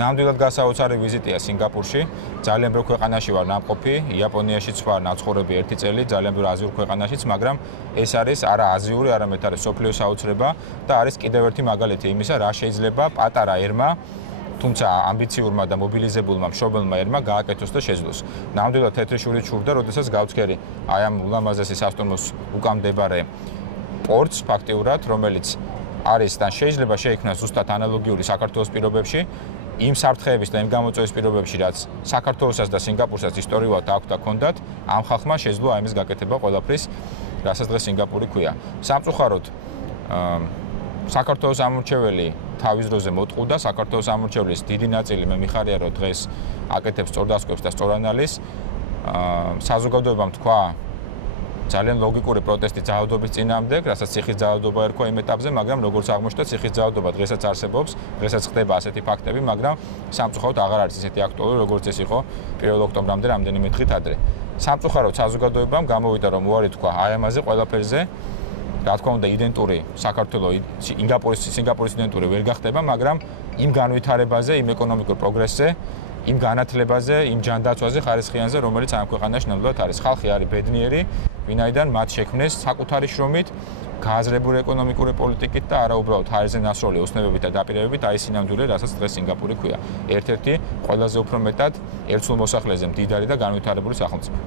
ნამდვილად გასაოცარი ვიზიტია სინგაპურში. ძალიან ბევრ ქვეყანაში ვარ ნამყოფი, იაპონიაშიც ვარ ნაცხოვრები 1 წელი, ძალიან ბევრ აზიურ ქვეყანაშიც, მაგრამ ეს არის არა აზიური, არამედ არის სოფლიო საოცრება და არის კიდევ ერთი მაგალითი იმისა, რა შეიძლება პატარა ერმა, თუმცა ამბიციურმა და მობილიზებულმა მშობელმა ერმა გააკეთოს და შეძლოს. ნამდვილად თეთრი შური ჩურდა, როდესაც გავცქერი აი ამ ულამაზესი სასტუმროს უკამდებარე პორტს ფაქტიურად, რომელიც არის და შეიძლება შეიქმნას ზუსტად ანალოგიური საქართველოს პირობებში, იმ საფრთხეების და იმ გამოწვევის პირობებში, რაც საქართველოსაც და სინგაპურსაც ისტორიულად აქვს და ჰქონდათ, ამ ხალხმა შეძლო აი ამის გაკეთება ყველაფრის, რასაც დღეს სინგაპური ქვია. სამწუხაროდ, საქართველოს ამორჩეველი თავის დროზე მოტყუდა, საქართველოს ამორჩევლის დიდი ნაწილი მე მიხარია, რომ დღეს აკეთებს სწორდასკვებს და სწორ ანალიზს. საზოგადოებამ თქვა ძალიან ლოგიკური პროტესტი ძალადობის წინააღმდეგ, რასაც ციხის ძალადობა ერქვა იმ ეტაპზე, მაგრამ როგორც აღმოჩნდა, ციხის ძალადობა დღესაც არსებობს, დღესაც ხდება ასეთი ფაქტები, მაგრამ სამწუხაროდ აღარ არის ისეთი აქტუალური, როგორც ეს იყო 1 ოქტომბრამდე რამდენიმე დღით ადრე. სამწუხაროდ საზოგადოებამ გამოვიდა, რომ უარი თქვა აი ამაზე ყველაფერზე. რა თქმა უნდა, იდენტური საქართველოს, სინგაპურის იდენტური ვერ გახდება, მაგრამ იმ განვითარებაზე, იმ ეკონომიკურ პროგრესზე, იმ განათლებაზე, იმ ჯანდაცვაზე, ხარისხიანზე, რომელიც ამ ქვეყანაში ნამდვილად არის. ხალხი არის ბედნიერი, ვინაიდან მათ შექმნეს საკუთარი შრომით, გააზრებული ეკონომიკური პოლიტიკით და არა უბრალოდ ჰაერზე ნასროლი ოსნებებით და დაპირებებით აი სინამდვილე, რასაც დღეს სინგაპური ქვია. ერთ-ერთი ყველაზე უფრო მეტად ერთსულ მოსახლეზე მდიდარი და განვითარებული სახელმწიფო.